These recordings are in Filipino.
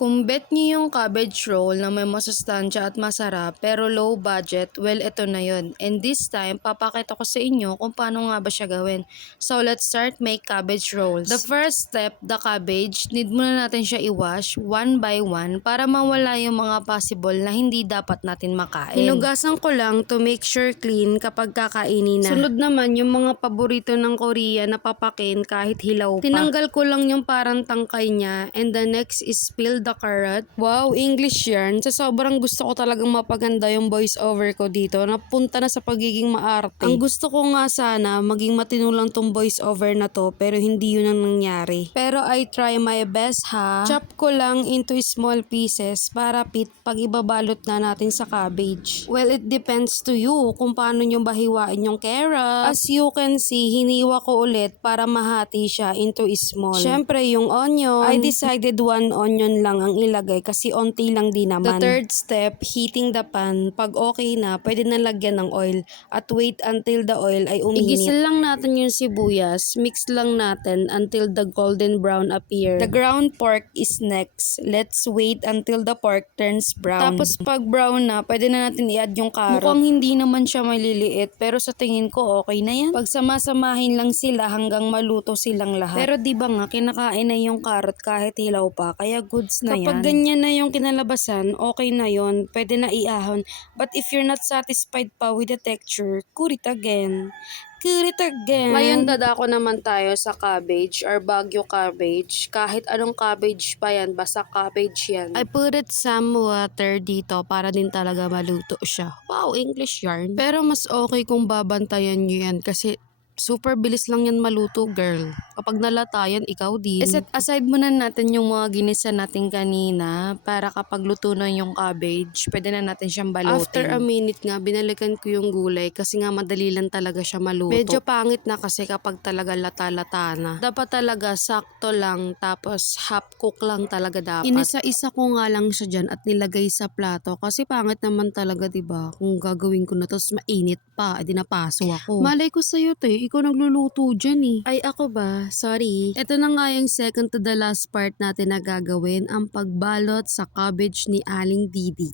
Kung bet niyo yung cabbage roll na may masustansya at masarap pero low budget, well ito na yun. And this time, papakita ko sa inyo kung paano nga ba siya gawin. So let's start make cabbage rolls. The first step, the cabbage, need muna natin siya i-wash one by one para mawala yung mga possible na hindi dapat natin makain. Hinugasan ko lang to make sure clean kapag kakainin na. Sunod naman yung mga paborito ng Korea na papakin kahit hilaw pa. Tinanggal ko lang yung parang tangkay niya, and the next is peel the carrot. Wow, English yarn. Sa sobrang gusto ko talagang mapaganda yung voice over ko dito. Napunta na sa pagiging maarte. Ang gusto ko nga sana, maging matino lang tong voice over na to, pero hindi yun ang nangyari. Pero I try my best ha. Chop ko lang into small pieces para pag ibabalot na natin sa cabbage. Well, it depends to you kung paano nyo bahiwain yung carrot. As you can see, hiniwa ko ulit para mahati siya into small. Syempre, yung onion, I decided one onion lang ang ilagay kasi onti lang din naman. The third step, heating the pan. Pag okay na, pwede na lagyan ng oil at wait until the oil ay uminit. Igisa lang natin yung sibuyas, mix lang natin until the golden brown appear. The ground pork is next. Let's wait until the pork turns brown. Tapos pag brown na, pwede na natin i-add yung carrot. Mukhang hindi naman siya maliliit, pero sa tingin ko okay na yan. Pag sama-samahin lang sila hanggang maluto silang lahat. Pero di ba nga, kinakain na yung carrot kahit hilaw pa, kaya goods na yan. Kapag ganyan na yung kinalabasan, okay na yon, pwede na iahon. But if you're not satisfied pa with the texture, cook it again. Cook it again. Ngayon dadako naman tayo sa cabbage or Baguio cabbage. Kahit anong cabbage pa yan, basta cabbage yan. I put it some water dito para din talaga maluto siya. Wow, English yarn. Pero mas okay kung babantayan nyo yan kasi super bilis lang yan maluto, girl. Kapag nalatayan, ikaw din. Set aside muna natin yung mga ginisa natin kanina para kapag luto na yung cabbage, pwede na natin siyang balutin. After a minute nga, binalikan ko yung gulay kasi nga madali lang talaga siya maluto. Medyo pangit na kasi kapag talaga lata-lata na. Dapat talaga sakto lang, tapos half cook lang talaga dapat. Inisa-isa ko nga lang siya dyan at nilagay sa plato kasi pangit naman talaga, diba? Kung gagawin ko na to, mainit pa, edi napaso ako. Malay ko sa'yo, ikaw nagluluto dyan eh. Ay ako ba? Sorry. Ito na nga yung second to the last part natin na gagawin, ang pagbalot sa cabbage ni Aling Didi.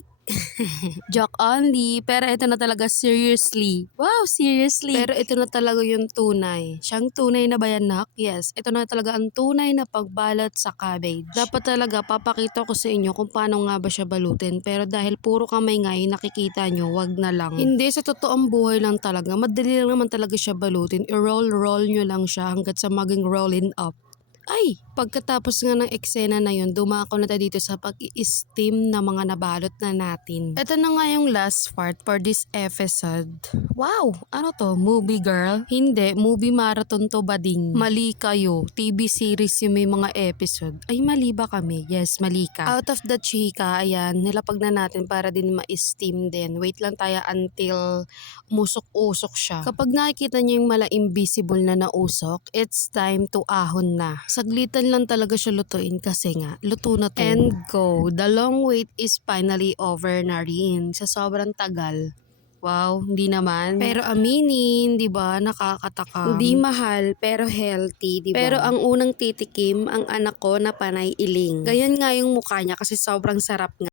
Joke only, pero ito na talaga seriously. Wow, seriously. Pero ito na talaga yung tunay. Siyang tunay na bayanak? Yes, ito na talaga ang tunay na pagbalot sa cabbage. Dapat talaga papakita ko sa inyo kung paano nga ba siya balutin, pero dahil puro kamay nga yung nakikita nyo, wag na lang. Hindi, sa totoong buhay lang talaga. Madali lang naman talaga siya balutin. I-roll nyo lang siya hanggat sa maging rolling up. Ay, pagkatapos nga ng eksena na yun, dumako na tayo dito sa pag-i-steam na mga nabalot na natin. Ito na nga yung last part for this episode. Wow, ano to? Movie girl? Hindi, movie marathon to bading. Mali kayo. TV series yung may mga episode. Ay, mali ba kami? Yes, mali ka. Out of the chika, ayan, nilapag na natin para din ma-steam din. Wait lang tayo until umusok-usok siya. Kapag nakikita niyo yung mala invisible na nausok, it's time to ahon na. Saglitan lang talaga siya lutuin kasi nga, luto na to. And go. The long wait is finally over na rin. Sa sobrang tagal. Wow, hindi naman. Pero aminin, di ba, nakakatakam. Hindi mahal, pero healthy, di ba? Pero ang unang titikim, ang anak ko na panay iling. Ganyan nga yung mukha niya kasi sobrang sarap nga.